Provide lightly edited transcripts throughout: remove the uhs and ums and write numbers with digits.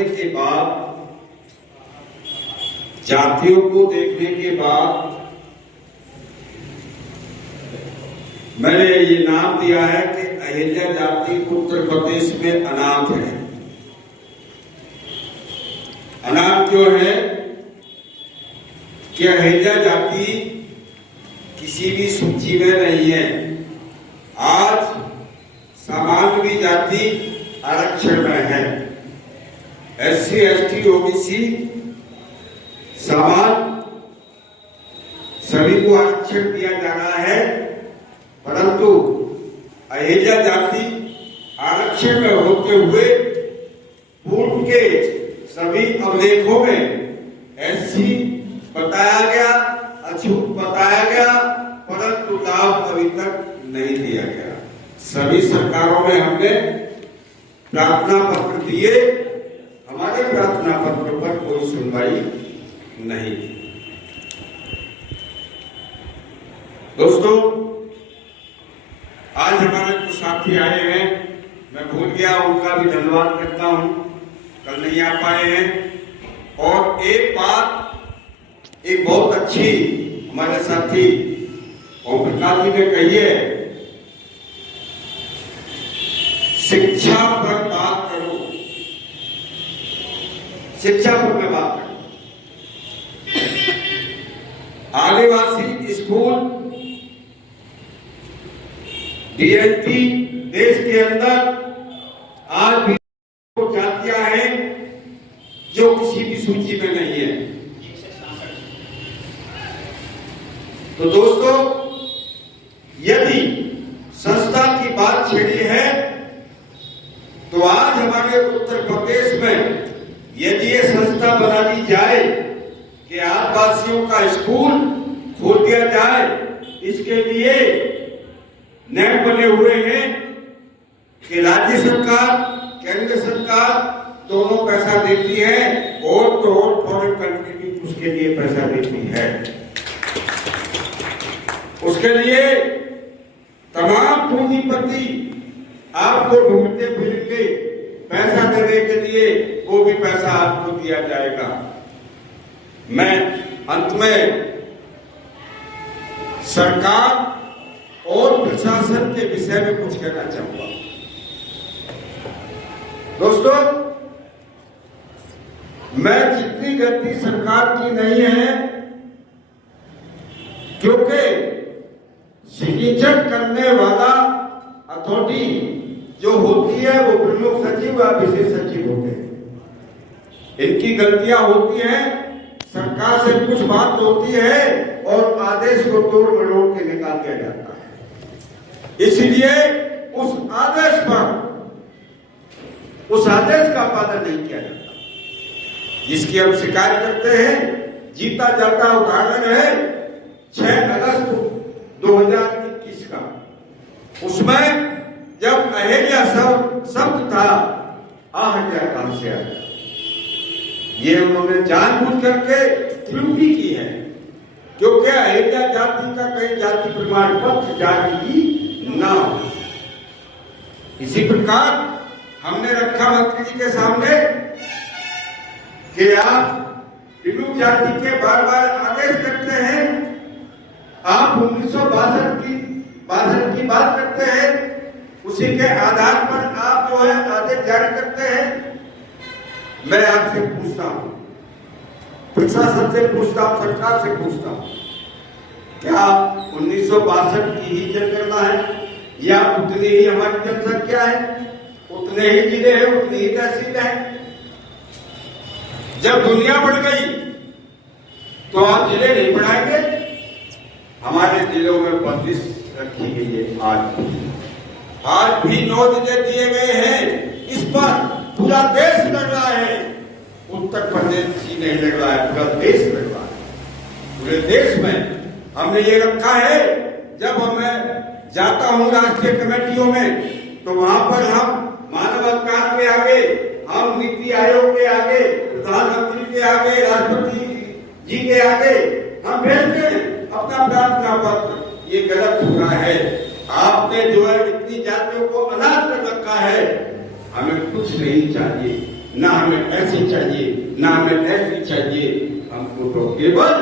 करने के बाद, जातियों को देखने के बाद मैंने ये नाम दिया है कि अहिल्या जाति उत्तर प्रदेश में अनाथ है। अनाथ क्यों है कि अहिल्या जाति किसी भी सूची में नहीं है। आज सामान्य जाति आरक्षण में है। SC, ST, OBC समाज सभी को आरक्षण दिया जा रहा है, परंतु अहिल्या जाति आरक्षण में होते हुए पूर्व के सभी अभिलेखों में SC बताया गया, अछूत बताया गया, परंतु लाभ अभी तक नहीं दिया गया। सभी सरकारों में हमने प्रार्थना पत्र दिए, हमारे प्रार्थना पत्र पर कोई सुनवाई नहीं। दोस्तों, आज हमारे कुछ साथी आए हैं, मैं भूल गया, उनका भी धन्यवाद करता हूं, कल नहीं आ पाए हैं। और एक बात, एक बहुत अच्छी हमारे साथी ओम प्रकाश जी ने कही है, शिक्षा पर बात करो, शिक्षा पर मैं बात करूं। आदिवासी स्कूल DNT देश के अंदर आज भी जातियां हैं जो किसी भी सूची में नहीं है। तो दोस्तों, यदि संस्था की बात छेड़ी है तो आज हमारे उत्तर प्रदेश में यदि ये संस्था बना दी जाए कि आदिवासियों का स्कूल खोल दिया जाए, इसके लिए नियम बने हुए हैं कि राज्य सरकार, केंद्र सरकार दोनों पैसा देती है और तो और फॉरेन कंट्री भी उसके लिए पैसा देती है। उसके लिए तमाम पूंजीपति आपको ढूंढते फिरेंगे, पैसा देने के लिए वो भी पैसा आपको दिया जाएगा। मैं अंत में सरकार और प्रशासन के विषय में कुछ कहना चाहूंगा। दोस्तों, मैं जितनी गलती सरकार की नहीं है, क्योंकि सिग्नेचर करने वाला अथॉरिटी जो होती है वो प्रमुख सचिव या विशेष सचिव होते हैं। इनकी गलतियां होती हैं, सरकार से कुछ बात होती है और आदेश को तोड़ मरोड़ के निकाल दिया जाता है। इसलिए उस आदेश का पालन नहीं किया जाता, जिसकी हम शिकायत करते हैं। जीता जाता उदाहरण है 6 अगस्त 2021 का। उसमें जब अहिल्या शब्द था, आहल्या कहां से आया? ये उन्होंने जानबूझ करके त्रुटि की है, क्योंकि अहिल्या जाति का कहीं जाति प्रमाण पत्र जारी ही ना हो। इसी प्रकार हमने रखा मंत्री जी के सामने कि आप डिलू जाति के बार बार आदेश करते हैं, आप 1962 की बात करते हैं, उसी के आधार पर आप जो है आदेश जारी करते हैं। मैं आपसे पूछता हूं, प्रशासन से पूछता हूं, सरकार से पूछता हूं, क्या 1962 की ही जनगणना है या उतनी ही हमारी जनसंख्या है, उतने ही जिले हैं, उतनी ही तहसील है? जब दुनिया बढ़ गई तो आप जिले नहीं बढ़ाएंगे? हमारे जिलों में 32 रखी गई है। आज भी 9 जिले दिए गए हैं। इस पर पूरा देश लड़ रहा है, उत्तर प्रदेश ही नहीं लड़ रहा है, पूरा देश लड़ रहा है। पूरे देश में हमने ये रखा है, जब मैं जाता हूं राष्ट्रीय कमेटियों में तो वहां पर हम मानव अधिकार के आगे, हम नीति आयोग के आगे, प्रधानमंत्री के आगे, राष्ट्रपति जी के आगे हम भेजते हैं अपना प्रार्थना पत्र। ये गलत हो रहा है। आपने जो है इतनी जातियों को अनाथ कर रखा है। हमें कुछ नहीं चाहिए। ना हमें ऐसी चाहिए, ना हमें ऐसी चाहिए। हमको तो केवल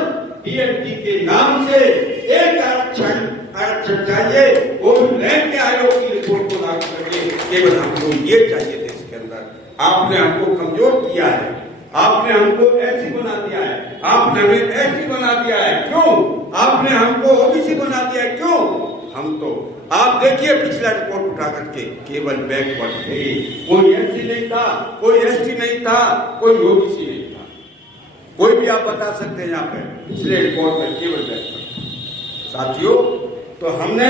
बीएमटी के नाम से एक आरक्षण चाहिए, वो भी रैंक आयोग की रिपोर्ट को लागू करके। केवल हमको ये चाहिए देश के अंदर। आपने हमको कमजोर किया है, आपने हमको ऐसी बना दिया है, आपने हमें ऐसी बना दिया है, क्यों? आपने हमको ओबीसी बना दिया है, क्यों? हम तो आप देखिए पिछला रिपोर्ट उठा करके केवल बैकवर्ड थे, कोई एससी नहीं था, कोई एसटी नहीं था, कोई ओबीसी नहीं था। कोई भी आप बता सकते हैं यहाँ पे पिछले रिपोर्ट में केवल बैकवर्ड। साथियों, तो हमने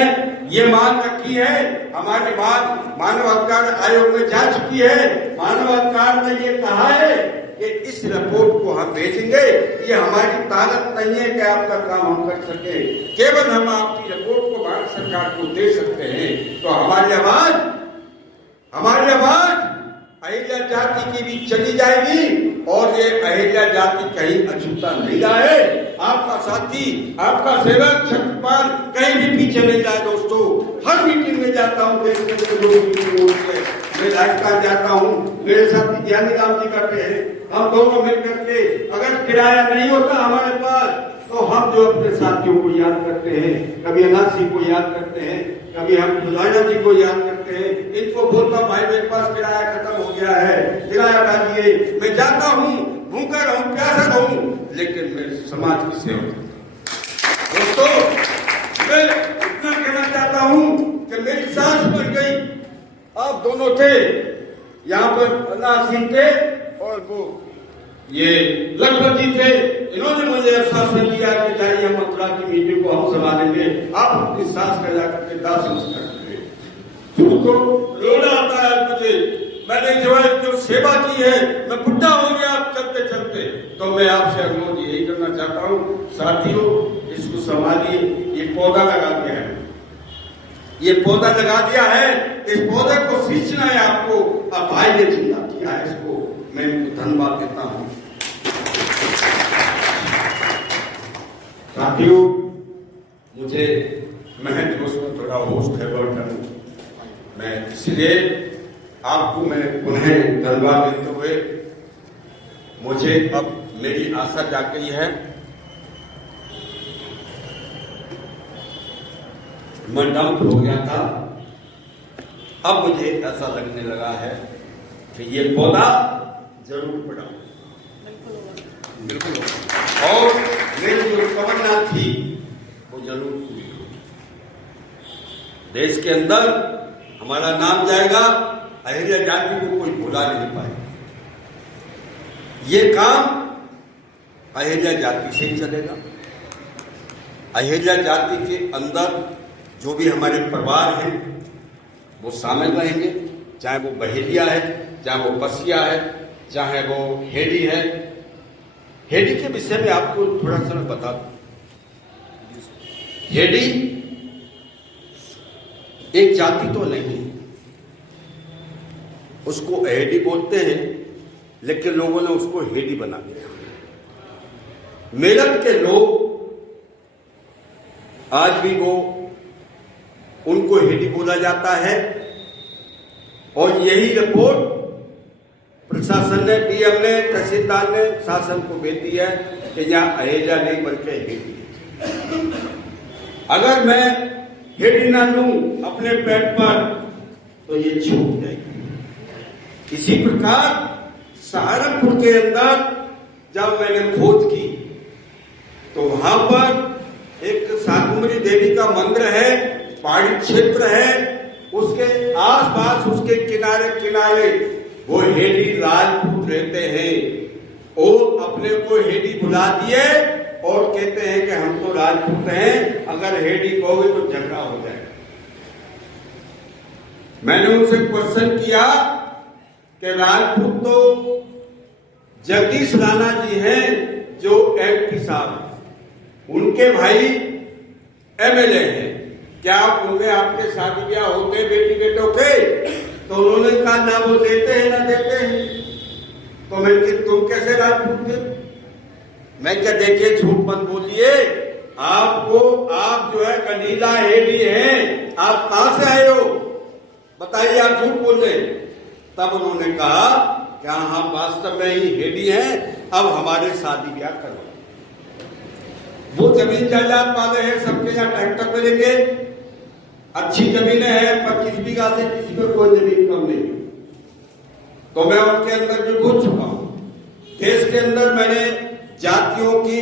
ये मांग रखी है, हमारी बात मानव अधिकार आयोग में जा चुकी है। मानव अधिकार ने ये कहा है कि इस रिपोर्ट को हम भेजेंगे। ये हमारी ताकत नहीं है कि आपका काम हम कर सके, केवल हम आपकी रिपोर्ट को भारत सरकार को दे सकते हैं। तो हमारी आवाज अहिल्या जाति की भी चली जाएगी और ये अहिल्या जाति कहीं अछूता नहीं जाए। आपका साथी, आपका सेवक छत्रपाल कहीं भी पीछे नहीं जाए। दोस्तों, हर मीटिंग में जाता हूँ, मैं राजस्थान जाता हूँ, मेरे साथी ज्ञानी राम जी करते हैं, हम दोनों मिल करके। अगर किराया नहीं होता हमारे पास तो हम जो अपने साथियों को याद करते हैं, कभी अनाथ सिंह को याद करते हैं, कभी हम दुलाना जी को याद करते हैं। इनको बोलता भाई मेरे पास किराया खत्म हो गया है, किराया डालिए। मैं जाता हूँ, भूखा रहूं, प्यासा रहूं, लेकिन मैं समाज की सेवा करता हूं। दोस्तों, मैं इतना कहना चाहता हूँ कि मेरी सांस बन गई। आप दोनों थे यहाँ पर, अनाथ सिंह थे और वो ये लखपत जी थे। इन्होंने मुझे आश्वासन दिया कि जाइए मथुरा की मीटिंग को हम संभालेंगे, आप अपनी सांस का जाकर के दास संस्कार करें। उनको रोना आता है मुझे, मैंने जो सेवा की है, मैं बुढ़ा हो गया चलते चलते। तो मैं आपसे अनुरोध यही करना चाहता हूँ, साथियों इसको संभालिए। ये पौधा लगा दिया है, ये पौधा लगा दिया है, इस पौधे को सींचना है आपको। अब भाई ने चिंता किया है, इसको मैं धन्यवाद देता हूँ। साथियों, मुझे मैं जोश में थोड़ा होश फेवर करूँ, मैं इसलिए आपको मैं पुनः धन्यवाद देते हुए, मुझे अब मेरी आशा जाग गई है। मैं डंप हो गया था, अब मुझे ऐसा लगने लगा है कि ये पौधा जरूर पड़ा, बिल्कुल। और मेरी जो तमन्ना थी वो जरूर पूरी होगी। देश के अंदर हमारा नाम जाएगा, अहिल्या जाति को कोई भुला नहीं पाएगा। ये काम अहिल्या जाति से ही चलेगा। अहिल्या जाति के अंदर जो भी हमारे परिवार हैं वो शामिल रहेंगे, चाहे वो बहेलिया है, चाहे वो बसिया है, चाहे वो हेडी है। हेडी के विषय में आपको थोड़ा सा मैं बता दूं। हेडी एक जाति तो नहीं है, उसको अहेडी बोलते हैं, लेकिन लोगों ने उसको हेडी बना दिया। मेरठ के लोग आज भी उनको हेडी बोला जाता है। और यही रिपोर्ट प्रशासन ने, डीएम ने, तहसीलदार ने शासन को भेज दी है कि यहाँ अहेजा नहीं बल्कि हेडी। अगर मैं हेडी ना लूं अपने पेट पर तो ये छूट जाएगी। इसी प्रकार सहारनपुर के अंदर जब मैंने खोज की तो वहां पर एक शाकुंभरी देवी का मंदिर है, पहाड़ी क्षेत्र है, उसके आसपास उसके किनारे किनारे वो हेडी राजपूत रहते हैं। वो अपने को हेडी बुला दिए और कहते हैं कि हम तो राजपूत हैं, अगर हेडी कहोगे तो झगड़ा हो जाएगा। मैंने उनसे क्वेश्चन किया कि राजपूत तो जगदीश राणा जी हैं जो एमपी साहब, उनके भाई एमएलए हैं, क्या उनके आपके शादी ब्याह होते बेटी बेटों के? तो उन्होंने कहा ना वो देते हैं ना देते हैं। तो मैं कि तुम कैसे राजपूत थे? मैं क्या, देखिए झूठ मत बोलिए, आप जो है कनीला हेडी हैं, आप कहां से आए हो बताइए, आप झूठ बोल रहे। तब उन्होंने कहा क्या हम वास्तव में ही हेडी हैं, अब हमारे शादी ब्याह करो। वो जमीन जायदाद वाले हैं, सबके यहाँ ट्रैक्टर मिलेंगे, अच्छी जमीनें हैं, 25 बीघा से किसी को कोई जमीन कम नहीं। तो मैं उनके अंदर भी घुस चुका हूं। देश के अंदर मैंने जातियों की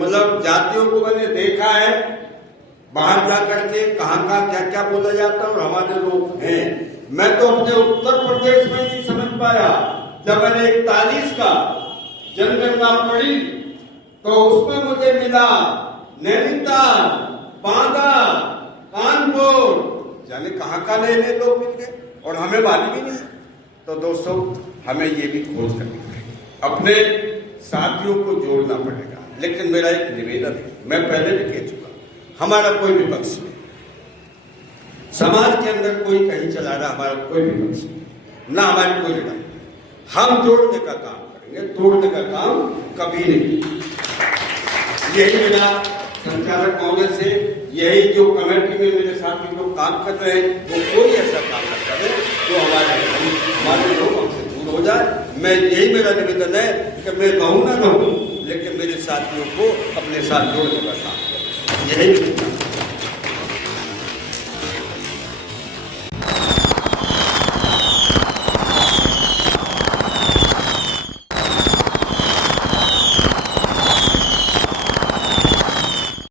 मतलब जातियों को मैंने देखा है, बाहर जाकर के कहाँ का क्या क्या बोला जाता है और हमारे लोग हैं। मैं तो अपने उत्तर प्रदेश में नहीं समझ पाया। जब मैंने 41 का जनगणना पढ़ी तो उसमें मुझे मिला नैनीताल, बांदा, कानपुर, जाने कहाँ का नए नए लोग मिल गए और हमें मालूम ही नहीं। तो दोस्तों, हमें ये भी खोज करनी पड़ेगी, अपने साथियों को जोड़ना पड़ेगा। लेकिन मेरा एक निवेदन है, मैं पहले भी कह चुका, हमारा कोई विपक्ष नहीं, समाज के अंदर कोई कहीं चला रहा, हमारा कोई विपक्ष नहीं, ना हमारी कोई लड़ाई। हम जोड़ने का काम करेंगे, तोड़ने का काम कभी नहीं। यही मेरा संचालक महोदय से, यही जो कमेटी में मेरे साथी लोग काम कर रहे हैं, वो कोई ऐसा काम न करे जो हमारे लोग हमसे दूर हो जाए। मैं यही मेरा निवेदन है कि मैं रहूं ना रहूं, लेकिन मेरे साथियों को अपने साथ जोड़ने का काम करें, यही